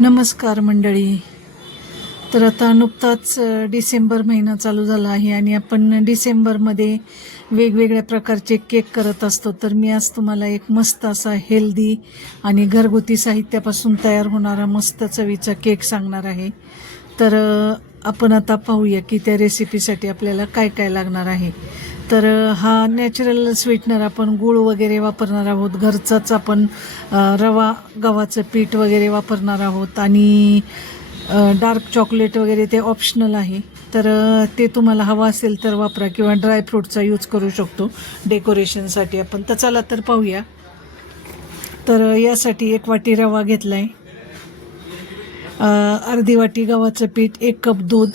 नमस्कार मंडळी. तर आता नुकताच डिसेंबर महिना चालू झाला आहे आणि आपण डिसेंबरमध्ये वेगवेगळ्या प्रकारचे केक करत असतो. तर मी आज तुम्हाला एक मस्त असा हेल्दी आणि घरगुती साहित्यापासून तयार होणारा मस्त चवीचा केक सांगणार आहे. तर आपण आता पाहूया की त्या रेसिपीसाठी आपल्याला काय काय लागणार आहे. तर हा नॅचरल स्वीटनर आपण गूळ वगैरे वापरणार आहोत. घरचाच आपण रवा गव्हाचं पीठ वगैरे वापरणार आहोत आणि डार्क चॉकलेट वगैरे ते ऑप्शनल आहे. तर ते तुम्हाला हवं असेल तर वापरा किंवा ड्रायफ्रूटचा यूज करू शकतो डेकोरेशनसाठी आपण. तर चला तर पाहूया. तर यासाठी 1 वाटी रवा घेतला आहे, अर्धी वाटी गव्हाचं पीठ, 1 कप दूध,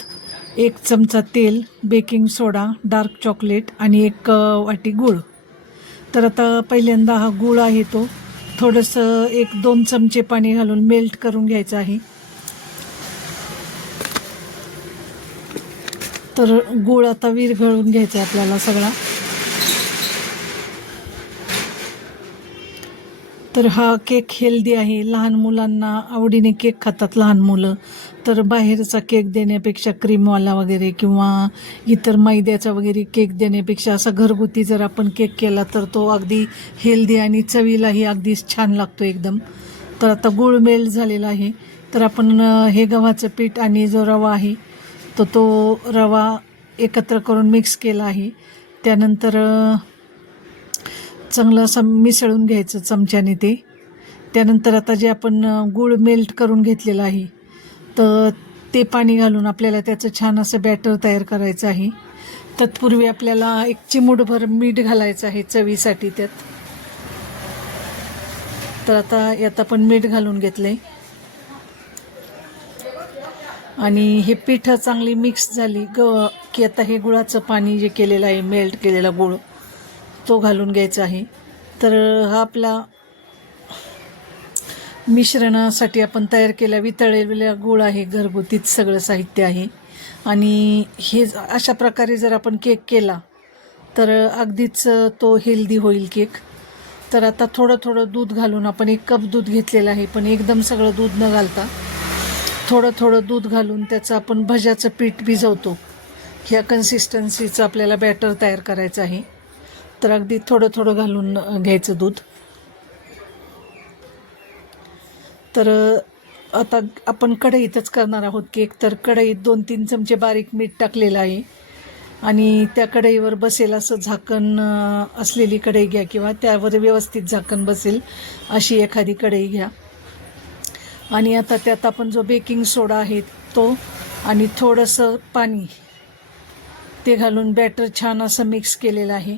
1 चमचा तेल, बेकिंग सोडा, डार्क चॉकलेट आणि 1 वाटी गूळ. तर आता पहिल्यांदा हा गूळ आहे तो थोडंसं 1-2 चमचे पाणी घालून मेल्ट करून घ्यायचं आहे. तर गूळ आता विरघळून घ्यायचा आहे आपल्याला सगळा. तर हा केक हेल्दी आहे. लहान मुलांना आवडीने केक खातात लहान मुलं. तर बाहेरचा केक देण्यापेक्षा क्रीमवाला वगैरे किंवा इतर मैद्याचा वगैरे केक देण्यापेक्षा असा घरगुती जर आपण केक केला तर तो अगदी हेल्दी आणि चवीलाही अगदी छान लागतो एकदम. तर आता गूळ मेल्ट झालेला आहे. तर आपण हे गव्हाचं पीठ आणि जो रवा आहे तो रवा एकत्र करून मिक्स केला आहे. त्यानंतर चांगलं असं मिसळून घ्यायचं चमच्याने ते. त्यानंतर आता जे आपण गूळ मेल्ट करून घेतलेलं आहे तर ते पाणी घालून आपल्याला त्याचं छान असं बॅटर तयार करायचं आहे. तत्पूर्वी आपल्याला 1 चिमूटभर मीठ घालायचं आहे चवीसाठी त्यात. तर आता यात आपण मीठ घालून घेतलं आहे आणि हे पीठ चांगली मिक्स झाली की आता हे गुळाचं पाणी जे केलेलं आहे, मेल्ट केलेला गूळ तो घालून घ्यायचा आहे. तर हा आपला मिश्रणासाठी आपण तयार केला वितळलेला गूळ आहे, घरगुतीच सगळं साहित्य आहे. आणि हे अशा प्रकारे जर आपण केक केला तर अगदीच तो हेल्दी होईल केक. तर आता थोडं थोडं दूध घालून आपण 1 कप दूध घेतलेलं आहे, पण एकदम सगळं दूध न घालता थोडं थोडं दूध घालून त्याचं आपण भज्याचं पीठ भिजवतो ह्या कन्सिस्टन्सीचं आपल्याला बॅटर तयार करायचं आहे. तर अगदी थोडं थोडं घालून घ्यायचं दूध. तर आता आपण कढईतच करणार आहोत केक. तर कढईत 2-3 चमचे बारीक मीठ टाकलेलं आहे आणि त्या कढईवर बसेल असं झाकण असलेली कढई घ्या किंवा त्यावर व्यवस्थित झाकण बसेल अशी एखादी कढई घ्या. आणि आता त्यात आपण जो बेकिंग सोडा आहे तो आणि थोडंसं पाणी ते घालून बॅटर छान असं मिक्स केलेलं आहे.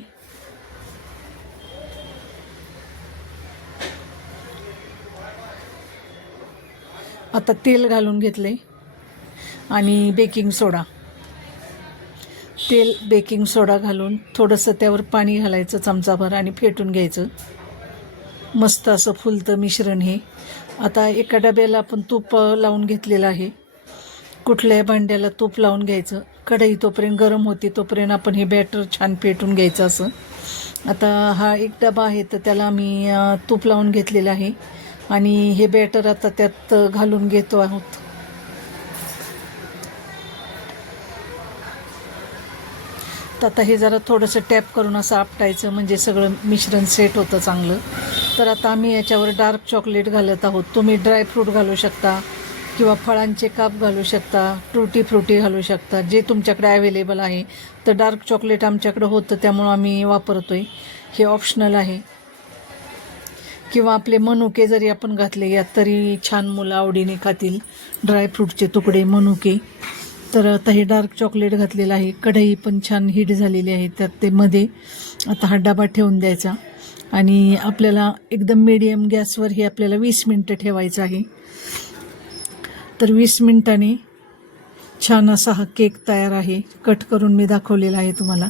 आता तेल घालून घेतले आणि बेकिंग सोडा घालून थोडंसं त्यावर पाणी घालायचं चमचाभर आणि फेटून घ्यायचं. मस्त असं फुलतं मिश्रण हे. आता एका डब्याला आपण तूप लावून घेतलेलं आहे. कुठल्याही भांड्याला तूप लावून घ्यायचं. कढई तोपर्यंत गरम होती तोपर्यंत आपण हे बॅटर छान फेटून घ्यायचं असं. आता हा 1 डबा आहे तर त्याला मी तूप लावून घेतलेलं आहे आणि हे बॅटर आता त्यात घालून घेतो आहोत. तर आता हे जरा थोडंसं टॅप करून असं आपटायचं म्हणजे सगळं मिश्रण सेट होतं चांगलं. तर आता आम्ही याच्यावर डार्क चॉकलेट घालत आहोत. तुम्ही ड्रायफ्रूट घालू शकता किंवा फळांचे काप घालू शकता, टूटी फ्रुटी घालू शकता, जे तुमच्याकडे अवेलेबल आहे. तर डार्क चॉकलेट आमच्याकडे होतं त्यामुळं आम्ही वापरतो आहे. हे ऑप्शनल आहे. किंवा आपले मनुके जरी आपण घातले यात तरी छान मुलं आवडीने खातील. ड्रायफ्रूटचे तुकडे, मनुके. तर आता हे डार्क चॉकलेट घातलेलं आहे. कढई पण छान हीट झालेली आहे. त्यात ते मध्ये आता हा डबा ठेवून द्यायचा आणि आपल्याला एकदम मीडियम गॅसवर हे आपल्याला 20 मिनटं ठेवायचं आहे. तर 20 मिनटांनी छान असा हा केक तयार आहे. कट करून मी दाखवलेला आहे तुम्हाला.